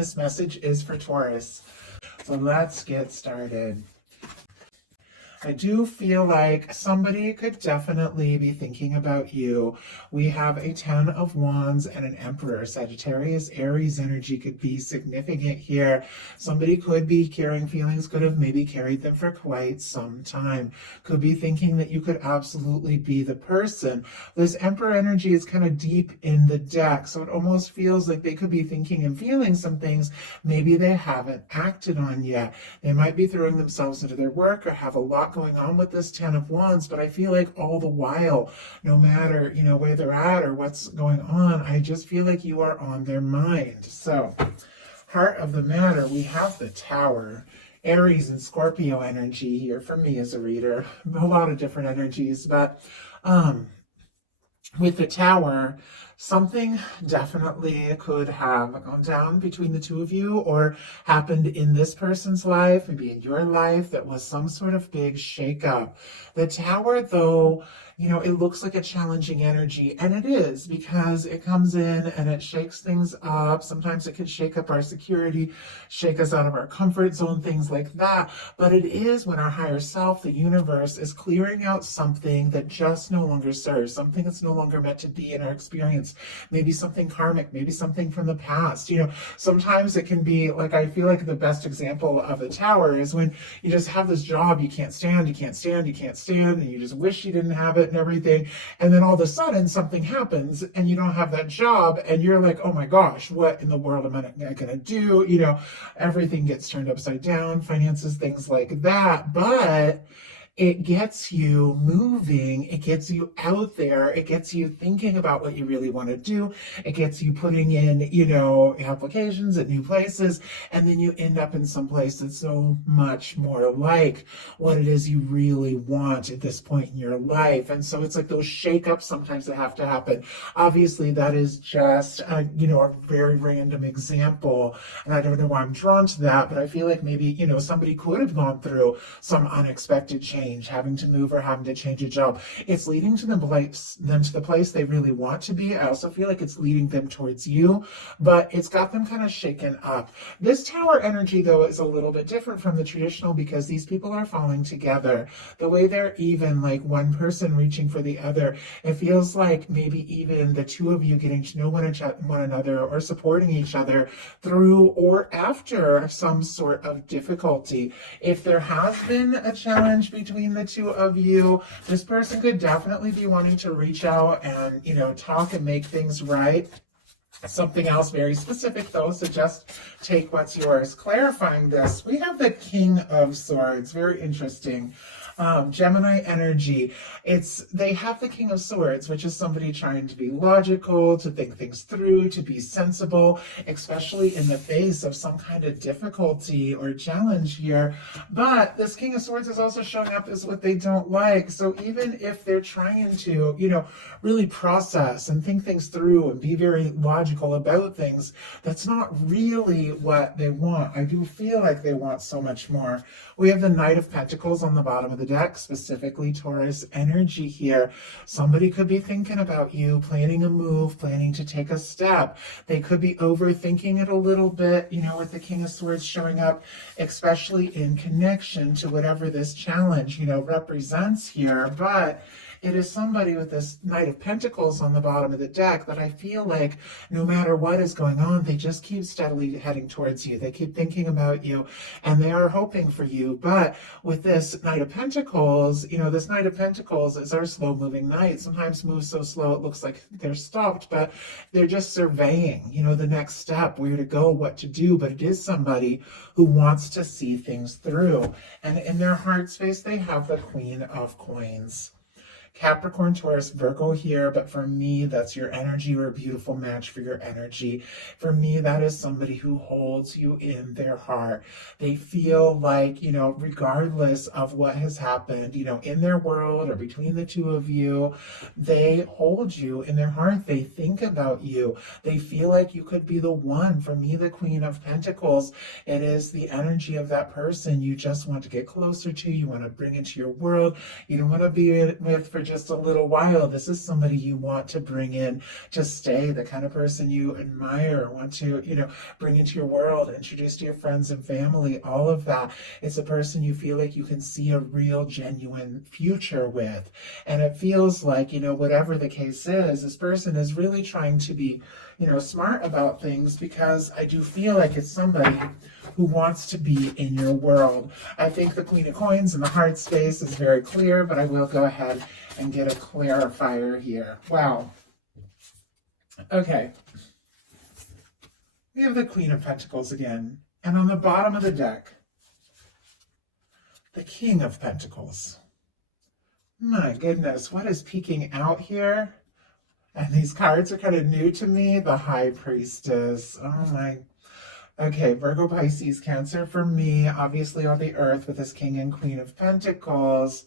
this message is for Taurus. So let's get started. I do feel like somebody could definitely be thinking about you. We have a 10 of Wands and an Emperor. Sagittarius, Aries energy could be significant here. Somebody could be carrying feelings, could have maybe carried them for quite some time. Could be thinking that you could absolutely be the person. This Emperor energy is kind of deep in the deck, so it almost feels like they could be thinking and feeling some things maybe they haven't acted on yet. They might be throwing themselves into their work or have a lot going on with this 10 of Wands, but I feel like all the while, no matter, where they're at or what's going on, I just feel like you are on their mind. So, heart of the matter, we have the Tower. Aries and Scorpio energy here for me as a reader. A lot of different energies, but with the Tower, something definitely could have gone down between the two of you or happened in this person's life, maybe in your life, that was some sort of big shakeup. The Tower, though, it looks like a challenging energy, and it is, because it comes in and it shakes things up. Sometimes it can shake up our security, shake us out of our comfort zone, things like that. But it is when our higher self, the universe, is clearing out something that just no longer serves, something that's no longer meant to be in our experience. Maybe something karmic, maybe something from the past. Sometimes it can be like, I feel like the best example of the Tower is when you just have this job you can't stand, and you just wish you didn't have it and everything. And then all of a sudden something happens and you don't have that job and you're like, oh my gosh, what in the world am I going to do? Everything gets turned upside down, finances, things like that. But it gets you moving, it gets you out there, it gets you thinking about what you really want to do, it gets you putting in, applications at new places, and then you end up in some place that's so much more like what it is you really want at this point in your life. And so it's like those shakeups sometimes that have to happen. Obviously, that is just, a very random example, and I don't know why I'm drawn to that, but I feel like maybe, somebody could have gone through some unexpected change, having to move or having to change a job. It's leading to them to the place they really want to be. I also feel like it's leading them towards you, but it's got them kind of shaken up. This Tower energy, though, is a little bit different from the traditional because these people are falling together. The way they're even, like one person reaching for the other, it feels like maybe even the two of you getting to know one another or supporting each other through or after some sort of difficulty. If there has been a challenge between the two of you, this person could definitely be wanting to reach out and, talk and make things right. Something else very specific, though, so just take what's yours. Clarifying this, we have the King of Swords. Very interesting. Gemini energy. They have the King of Swords, which is somebody trying to be logical, to think things through, to be sensible, especially in the face of some kind of difficulty or challenge here. But this King of Swords is also showing up as what they don't like. So even if they're trying to, really process and think things through and be very logical about things, that's not really what they want. I do feel like they want so much more. We have the Knight of Pentacles on the bottom of the deck, specifically Taurus energy here. Somebody could be thinking about you, planning a move, planning to take a step. They could be overthinking it a little bit, with the King of Swords showing up, especially in connection to whatever this challenge, represents here. But it is somebody with this Knight of Pentacles on the bottom of the deck that I feel like no matter what is going on, they just keep steadily heading towards you. They keep thinking about you and they are hoping for you. But with this Knight of Pentacles, this Knight of Pentacles is our slow moving knight. Sometimes moves so slow it looks like they're stopped, but they're just surveying, the next step, where to go, what to do. But it is somebody who wants to see things through. And in their heart space, they have the Queen of Coins. Capricorn, Taurus, Virgo here, but for me, that's your energy or a beautiful match for your energy. For me, that is somebody who holds you in their heart. They feel like, regardless of what has happened, in their world or between the two of you, they hold you in their heart. They think about you. They feel like you could be the one. For me, the Queen of Pentacles, it is the energy of that person you just want to get closer to. You want to bring into your world. You don't want to be with for for just a little while. This is somebody you want to bring in to stay, the kind of person you admire, want to, bring into your world, introduce to your friends and family, all of that. It's a person you feel like you can see a real, genuine future with. And it feels like, whatever the case is, this person is really trying to be, smart about things, because I do feel like it's somebody who wants to be in your world. I think the Queen of Coins in the heart space is very clear, but I will go ahead and get a clarifier here. Wow. Okay. We have the Queen of Pentacles again. And on the bottom of the deck, the King of Pentacles. My goodness, what is peeking out here? And these cards are kind of new to me. The High Priestess. Oh my. Okay, Virgo, Pisces, Cancer for me. Obviously on the earth with this King and Queen of Pentacles.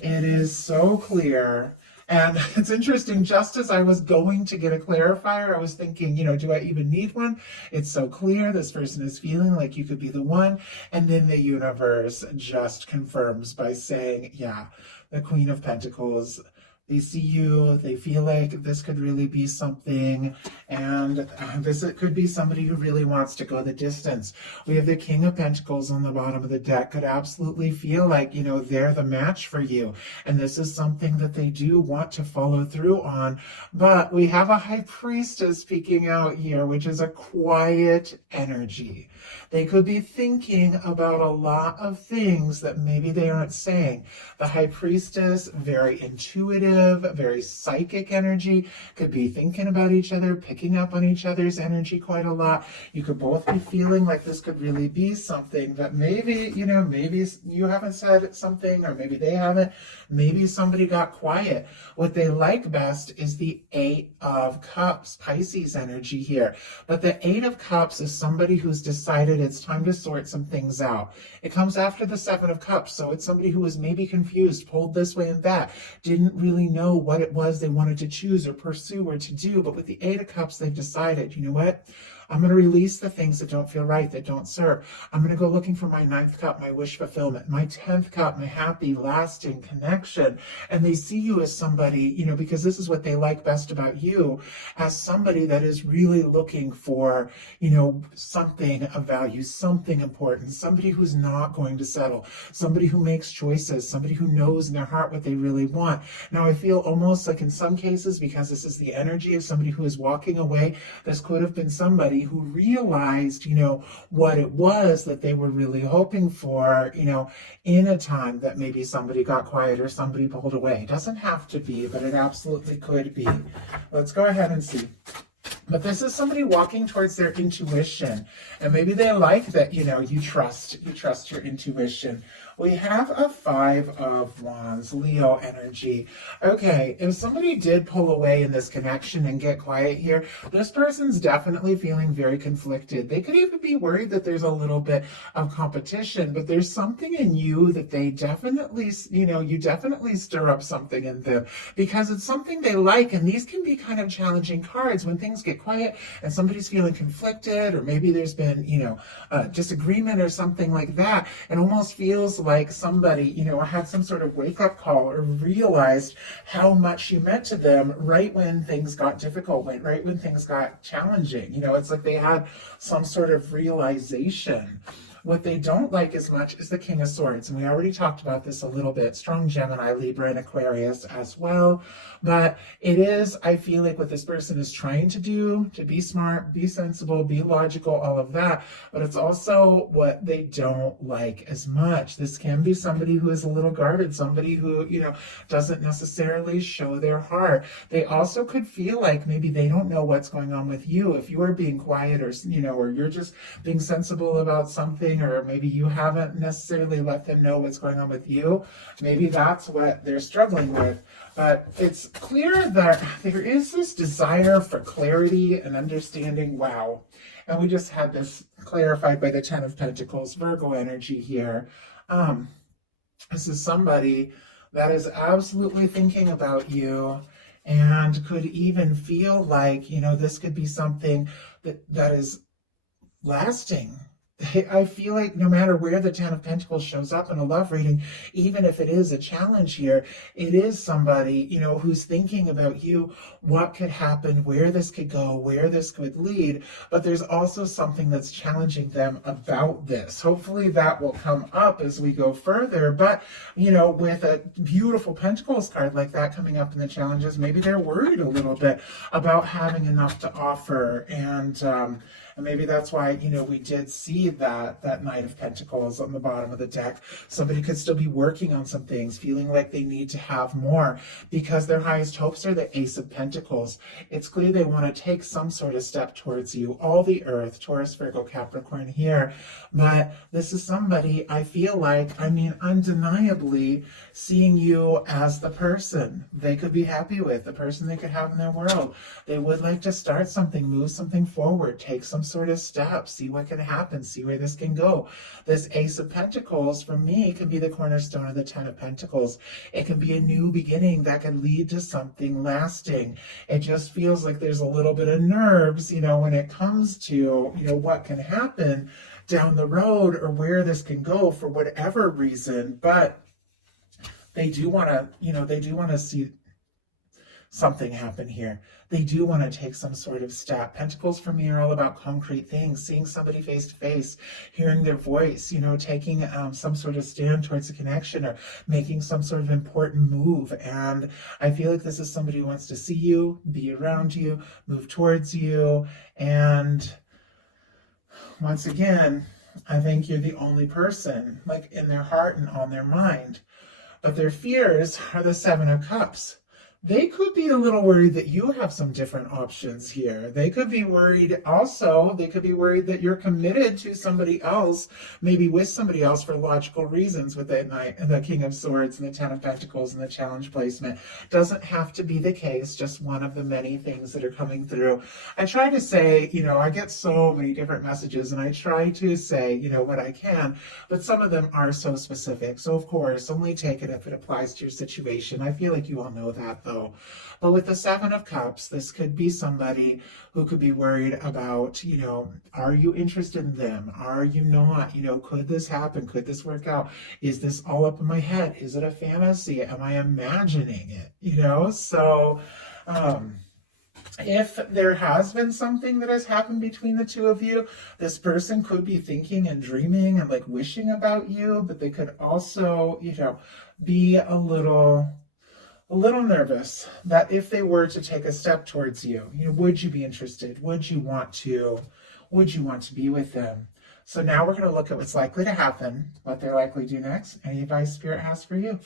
It is so clear. And it's interesting, just as I was going to get a clarifier, I was thinking, do I even need one? It's so clear. This person is feeling like you could be the one. And then the universe just confirms by saying, yeah, the Queen of Pentacles. They see you, they feel like this could really be something, and this could be somebody who really wants to go the distance. We have the King of Pentacles on the bottom of the deck, could absolutely feel like, they're the match for you, and this is something that they do want to follow through on. But we have a High Priestess peeking out here, which is a quiet energy. They could be thinking about a lot of things that maybe they aren't saying. The High Priestess, very intuitive, very psychic energy, could be thinking about each other, picking up on each other's energy quite a lot. You could both be feeling like this could really be something, but maybe, maybe you haven't said something, or maybe they haven't. Maybe somebody got quiet. What they like best is the Eight of Cups, Pisces energy here. But the Eight of Cups is somebody who's decided it's time to sort some things out. It comes after the Seven of Cups, so it's somebody who was maybe confused, pulled this way and that, didn't really know what it was they wanted to choose or pursue or to do. But with the Eight of Cups, they've decided, you know what? I'm going to release the things that don't feel right, that don't serve. I'm going to go looking for my 9th cup, my wish fulfillment, my 10th cup, my happy, lasting connection. And they see you as somebody, because this is what they like best about you, as somebody that is really looking for, something of value, something important, somebody who's not going to settle, somebody who makes choices, somebody who knows in their heart what they really want. Now, I feel almost like in some cases, because this is the energy of somebody who is walking away, this could have been somebody who realized, what it was that they were really hoping for, in a time that maybe somebody got quiet or somebody pulled away. It doesn't have to be, but it absolutely could be. Let's go ahead and see. But this is somebody walking towards their intuition, and maybe they like that, you trust your intuition. We have a Five of Wands, Leo energy. Okay, if somebody did pull away in this connection and get quiet here, this person's definitely feeling very conflicted. They could even be worried that there's a little bit of competition, but there's something in you that they definitely, you definitely stir up something in them, because it's something they like, and these can be kind of challenging cards when things get quiet and somebody's feeling conflicted, or maybe there's been, disagreement or something like that. It almost feels like somebody, had some sort of wake-up call or realized how much you meant to them right when things got difficult, right when things got challenging. It's like they had some sort of realization. What they don't like as much is the King of Swords, and we already talked about this a little bit. Strong Gemini, Libra, and Aquarius as well. But it is, I feel like, what this person is trying to do, to be smart, be sensible, be logical, all of that. But it's also what they don't like as much. This can be somebody who is a little guarded, somebody who, doesn't necessarily show their heart. They also could feel like maybe they don't know what's going on with you. If you are being quiet, or, or you're just being sensible about something, or maybe you haven't necessarily let them know what's going on with you, maybe that's what they're struggling with. But it's clear that there is this desire for clarity and understanding. Wow. And we just had this clarified by the Ten of Pentacles, Virgo energy here. This is somebody that is absolutely thinking about you, and could even feel like, this could be something that is lasting, I feel like no matter where the Ten of Pentacles shows up in a love reading, even if it is a challenge here, it is somebody, who's thinking about you, what could happen, where this could go, where this could lead. But there's also something that's challenging them about this. Hopefully that will come up as we go further. But, with a beautiful Pentacles card like that coming up in the challenges, maybe they're worried a little bit about having enough to offer. And maybe that's why, we did see that Knight of Pentacles on the bottom of the deck. Somebody could still be working on some things, feeling like they need to have more because their highest hopes are the Ace of Pentacles. It's clear they want to take some sort of step towards you. All the Earth, Taurus, Virgo, Capricorn here. But this is somebody I feel like, undeniably seeing you as the person they could be happy with, the person they could have in their world. They would like to start something, move something forward, take some sort of step, see what can happen, see where this can go. This Ace of Pentacles, for me, can be the cornerstone of the Ten of Pentacles. It can be a new beginning that can lead to something lasting. It just feels like there's a little bit of nerves, when it comes to, what can happen down the road or where this can go for whatever reason. But they do want to, see something happen here. They do want to take some sort of step. Pentacles for me are all about concrete things, seeing somebody face to face, hearing their voice, taking some sort of stand towards a connection or making some sort of important move. And I feel like this is somebody who wants to see you, be around you, move towards you. And once again, I think you're the only person, like in their heart and on their mind. But their fears are the Seven of Cups. They could be a little worried that you have some different options here. They could be worried also, that you're committed to somebody else, maybe with somebody else for logical reasons with the King of Swords and the Ten of Pentacles and the challenge placement. Doesn't have to be the case, just one of the many things that are coming through. I try to say, I get so many different messages and I try to say, what I can, but some of them are so specific. So of course, only take it if it applies to your situation. I feel like you all know that though. But with the Seven of Cups, this could be somebody who could be worried about, are you interested in them? Are you not? Could this happen? Could this work out? Is this all up in my head? Is it a fantasy? Am I imagining it? So if there has been something that has happened between the two of you, this person could be thinking and dreaming and like wishing about you, but they could also, be a little nervous that if they were to take a step towards you, would you be interested? Would you want to be with them? So now we're going to look at what's likely to happen, what they're likely to do next, any advice Spirit has for you.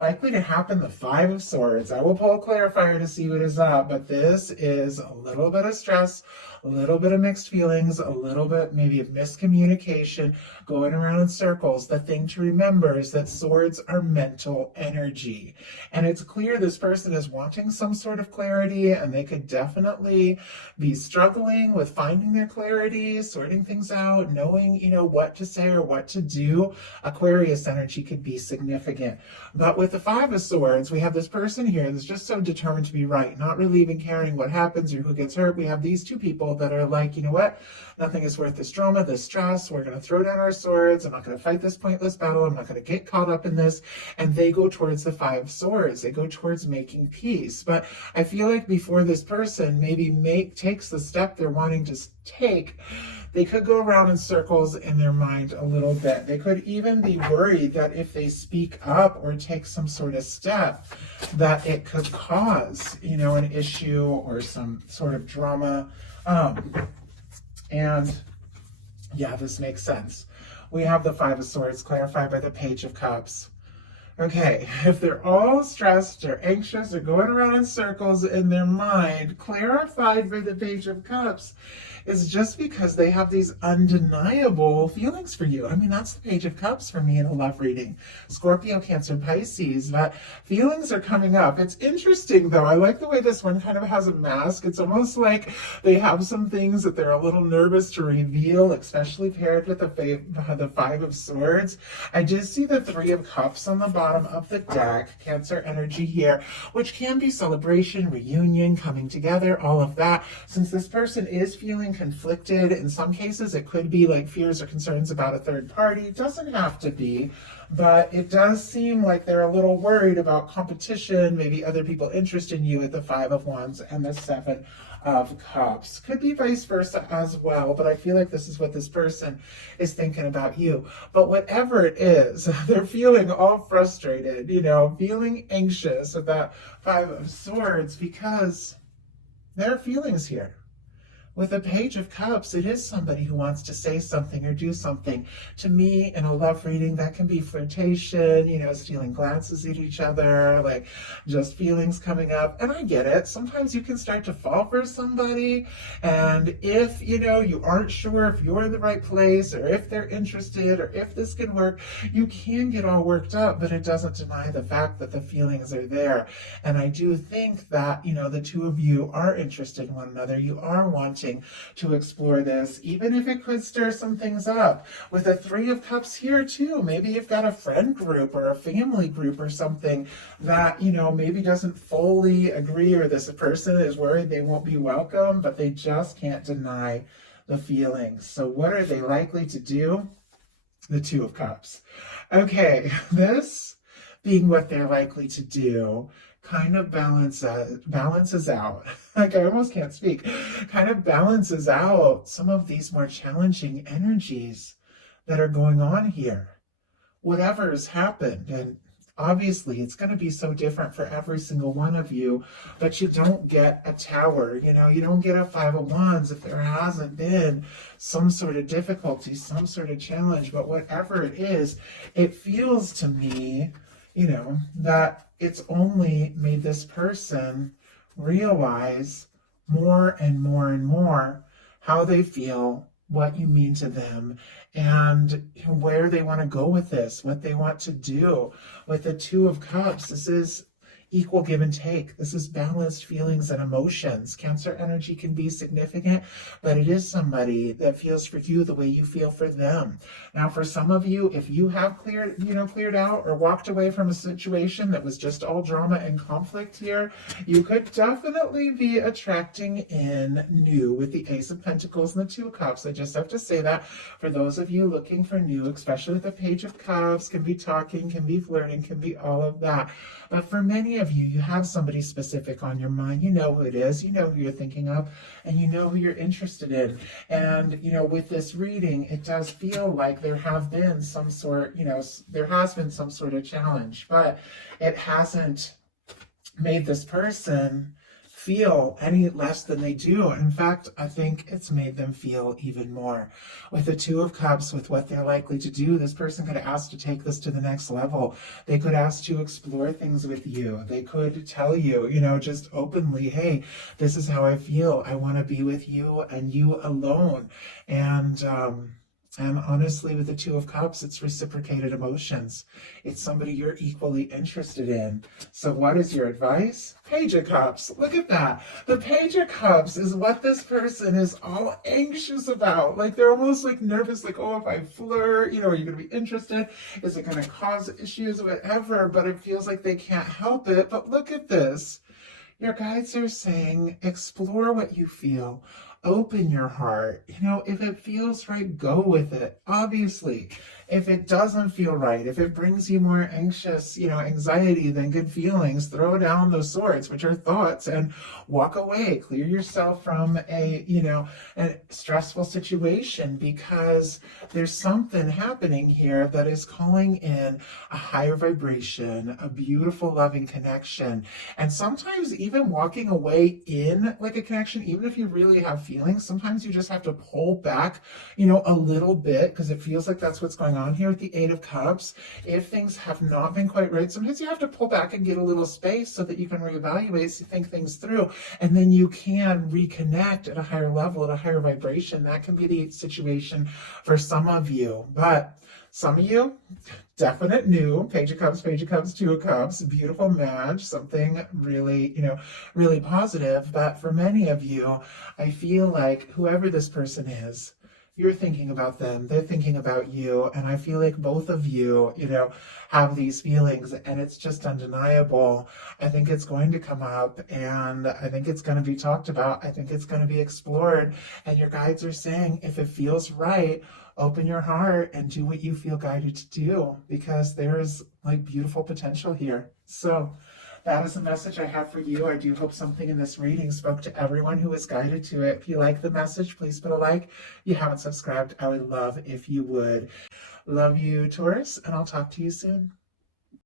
Likely to happen, the Five of Swords. I will pull a clarifier to see what is up, but this is a little bit of stress, a little bit of mixed feelings, a little bit maybe of miscommunication, going around in circles. The thing to remember is that swords are mental energy. And it's clear this person is wanting some sort of clarity, and they could definitely be struggling with finding their clarity, sorting things out, knowing, what to say or what to do. Aquarius energy could be significant. But with the Five of Swords, we have this person here that's just so determined to be right, not really even caring what happens or who gets hurt. We have these two people that are like, you know what? Nothing is worth this drama, this stress. We're going to throw down our swords. I'm not going to fight this pointless battle. I'm not going to get caught up in this. And they go towards the Five of Swords. They go towards making peace. But I feel like before this person maybe takes the step they're wanting to take, they could go around in circles in their mind a little bit. They could even be worried that if they speak up or take some sort of step, that it could cause, an issue or some sort of drama. And yeah, this makes sense. We have the Five of Swords clarified by the Page of Cups. Okay, if they're all stressed or anxious or going around in circles in their mind, clarified by the Page of Cups, is just because they have these undeniable feelings for you. That's the Page of Cups for me in a love reading. Scorpio, Cancer, Pisces, but feelings are coming up. It's interesting though. I like the way this one kind of has a mask. It's almost like they have some things that they're a little nervous to reveal, especially paired with the Five of Swords. I did see the Three of Cups on the bottom bottom of the deck, Cancer energy here, which can be celebration, reunion, coming together, all of that. Since this person is feeling conflicted, in some cases it could be like fears or concerns about a third party. It doesn't have to be, but it does seem like they're a little worried about competition, maybe other people interested in you with the Five of Wands and the Seven of Cups. Could be vice versa as well, but I feel like this is what this person is thinking about you. But whatever it is, they're feeling all frustrated, feeling anxious with that Five of Swords because there are feelings here. With the Page of Cups, it is somebody who wants to say something or do something. To me, in a love reading, that can be flirtation, stealing glances at each other, like just feelings coming up. And I get it. Sometimes you can start to fall for somebody. And if, you aren't sure if you're in the right place or if they're interested or if this can work, you can get all worked up, but it doesn't deny the fact that the feelings are there. And I do think that, the two of you are interested in one another. You are wanting to explore this, even if it could stir some things up. With a Three of Cups here too, maybe you've got a friend group or a family group or something that, maybe doesn't fully agree, or this person is worried they won't be welcome, but they just can't deny the feelings. So what are they likely to do? The Two of Cups. Okay, this being what they're likely to do kind of balances out, like I almost can't speak, kind of balances out some of these more challenging energies that are going on here. Whatever's happened, and obviously it's going to be so different for every single one of you, but you don't get a Tower, you don't get a Five of Wands if there hasn't been some sort of difficulty, some sort of challenge. But whatever it is, it feels to me, that it's only made this person realize more and more and more how they feel, what you mean to them, and where they want to go with this, what they want to do. With the Two of Cups, this is equal give and take. This is balanced feelings and emotions. Cancer energy can be significant, but it is somebody that feels for you the way you feel for them. Now, for some of you, if you have cleared out or walked away from a situation that was just all drama and conflict here, you could definitely be attracting in new with the Ace of Pentacles and the Two of Cups. I just have to say that for those of you looking for new, especially with the Page of Cups, can be talking, can be flirting, can be all of that. But for many of you, you have somebody specific on your mind. You know who it is, you know who you're thinking of, and you know who you're interested in. And, with this reading, it does feel like there have been some sort, there has been some sort of challenge, but it hasn't made this person feel any less than they do. In fact, I think it's made them feel even more. With the Two of Cups, with what they're likely to do, this person could ask to take this to the next level. They could ask to explore things with you. They could tell you, just openly, hey, this is how I feel. I want to be with you and you alone. And honestly, with the Two of Cups, it's reciprocated emotions. It's somebody you're equally interested in. So what is your advice? Page of Cups. Look at that. The Page of Cups is what this person is all anxious about. Like they're almost like nervous, like, oh, if I flirt, are you going to be interested? Is it going to cause issues, whatever? But it feels like they can't help it. But look at this. Your guides are saying, explore what you feel. Open your heart. If it feels right, go with it. Obviously, if it doesn't feel right, if it brings you more anxious, anxiety than good feelings, throw down those swords, which are thoughts, and walk away. Clear yourself from a stressful situation, because there's something happening here that is calling in a higher vibration, a beautiful, loving connection. And sometimes even walking away in like a connection, even if you really have feelings, sometimes you just have to pull back, a little bit, because it feels like that's what's going on here with the Eight of Cups. If things have not been quite right, sometimes you have to pull back and get a little space so that you can reevaluate, think things through, and then you can reconnect at a higher level, at a higher vibration. That can be the situation for some of you. But some of you, definite new, Page of Cups, Two of Cups, beautiful match, something really, really positive. But for many of you, I feel like whoever this person is, You're thinking about them, they're thinking about you, and I feel like both of you, have these feelings, and it's just undeniable. I think it's going to come up, and I think it's going to be talked about. I think it's going to be explored, and your guides are saying, if it feels right, open your heart and do what you feel guided to do, because there's like beautiful potential here. So that is the message I have for you. I do hope something in this reading spoke to everyone who was guided to it. If you like the message, please put a like. If you haven't subscribed, I would love if you would. Love you, Taurus, and I'll talk to you soon.